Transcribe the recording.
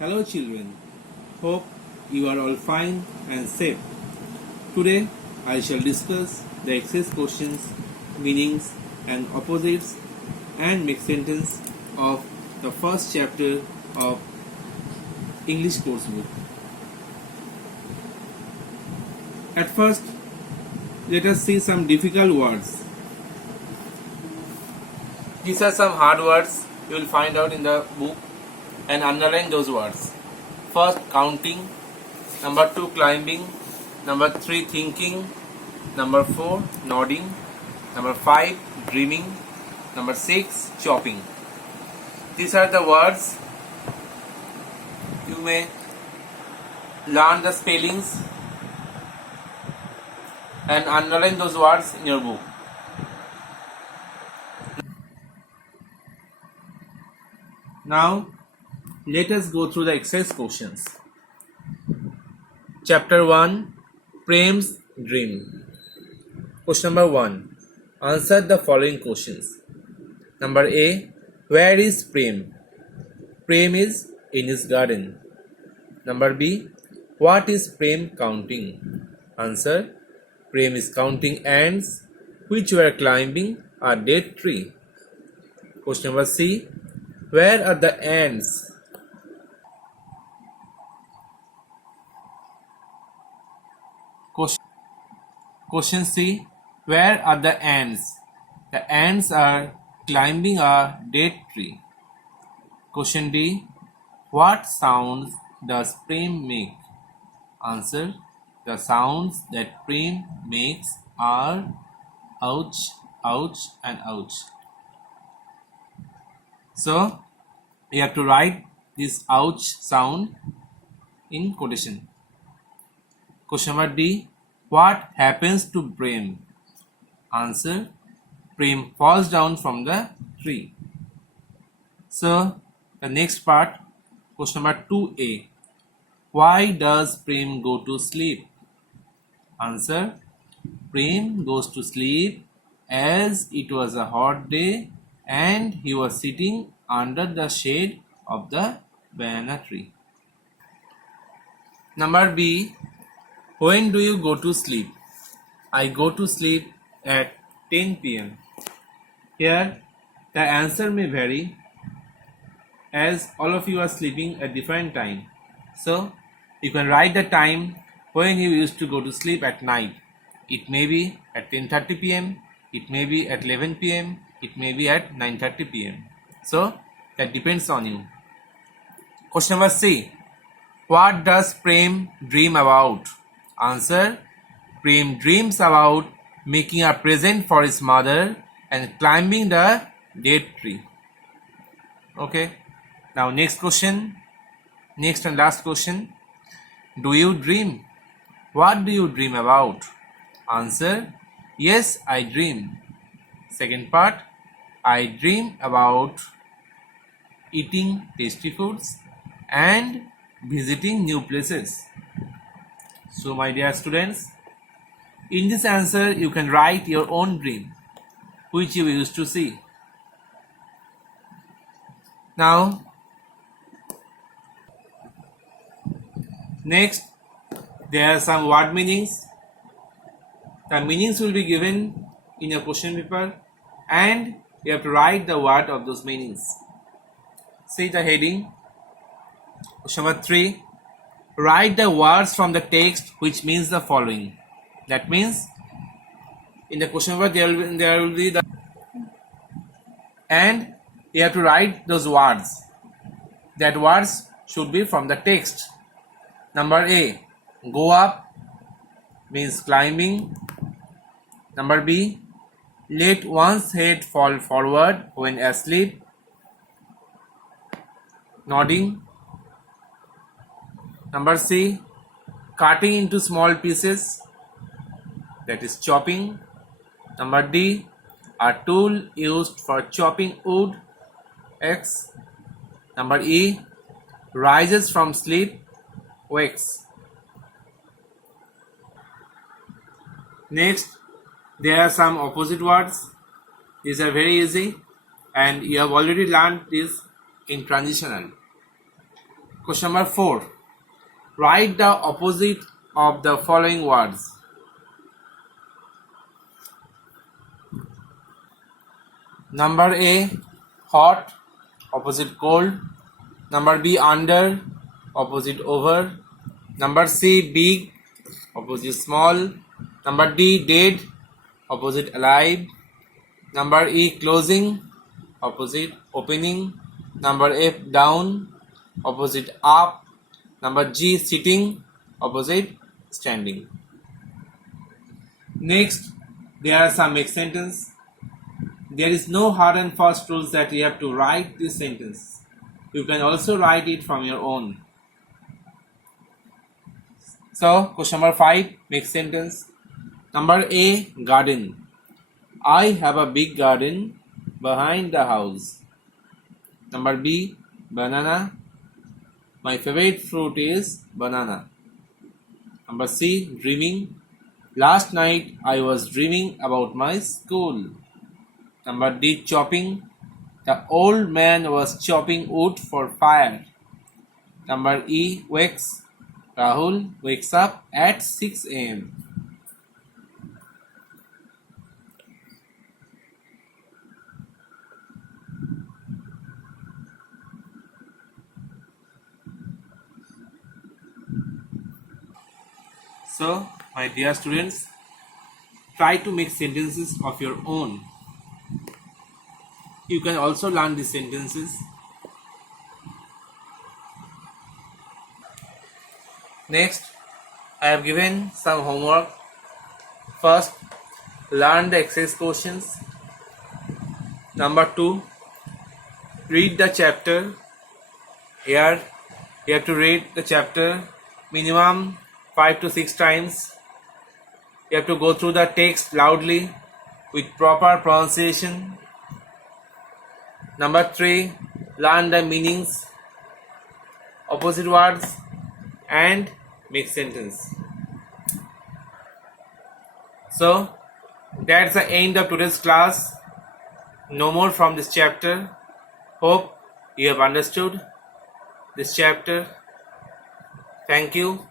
Hello children, hope you are all fine and safe. Today I shall discuss the exercise questions, meanings and opposites and make sentence of the first chapter of English course book. At first, let us see some difficult words. These are some hard words you will find out in the book and underline those words. First, counting. Number 2, climbing. Number 3, thinking. Number 4, nodding. Number 5, dreaming. Number 6, chopping. These are the words. You may learn the spellings and underline those words in your book. Now, let us go through the exercise questions. Chapter 1, Prem's Dream. Question number 1. Answer the following questions. Number A. Where is Prem? Prem is in his garden. Number B. What is Prem counting? Answer. Prem is counting ants which were climbing a dead tree. Question number C. Where are the ants? Question C. Where are the ants? The ants are climbing a dead tree. Question D. What sounds does Prem make? Answer. The sounds that Prem makes are ouch, ouch and ouch. So, you have to write this ouch sound in quotation. Question number D. What happens to Prem? Answer. Prem falls down from the tree. So, the next part, question number 2A. Why does Prem go to sleep? Answer. Prem goes to sleep as it was a hot day and he was sitting under the shade of the banana tree. Number B. When do you go to sleep? I go to sleep at 10 p.m. Here, the answer may vary as all of you are sleeping at different time. So, you can write the time when you used to go to sleep at night. It may be at 10:30 p.m., it may be at 11 p.m., it may be at 9:30 p.m. So, that depends on you. Question number C. What does Prem dream about? Answer. Prem dreams about making a present for his mother and climbing the dead tree. Okay. Now next question. Next and last question. Do you dream? What do you dream about? Answer. Yes, I dream. Second part. I dream about eating tasty foods and visiting new places. So my dear students, in this answer you can write your own dream which you used to see. Now next, there are some word meanings. The meanings will be given in your question paper and you have to write the word of those meanings. See the heading. Question number 3. Write the words from the text which means the following. That means in the question paper there will be the and you have to write those words. That words should be from the text. Number A. Go up means climbing. Number B. Let one's head fall forward when asleep. Nodding. Number C. Cutting into small pieces. That is chopping. Number D. A tool used for chopping wood. X. Number E. Rises from sleep. Wakes. Next, there are some opposite words. These are very easy and you have already learned this in transitional. Question number 4. Write the opposite of the following words. Number A, hot, opposite cold. Number B, under, opposite over. Number C, big, opposite small. Number D, dead, opposite alive. Number E, closing, opposite opening. Number F, down, opposite up. Number G, sitting, opposite standing. Next, there are some make sentence. There is no hard and fast rules that you have to write this sentence. You can also write it from your own. So, question number 5, make sentence. Number A, garden. I have a big garden behind the house. Number B, banana. My favorite fruit is banana. Number C, dreaming. Last night I was dreaming about my school. Number D, chopping. The old man was chopping wood for fire. Number E, wakes. Rahul wakes up at 6 a.m. So, my dear students, try to make sentences of your own. You can also learn these sentences. Next, I have given some homework. First, learn the exercise questions. Number 2, read the chapter. Here, you have to read the chapter minimum 5 to 6 times. You have to go through the text loudly with proper pronunciation. Number 3, learn the meanings, opposite words, and make sentence. So, that's the end of today's class. No more from this chapter. Hope you have understood this chapter. Thank you.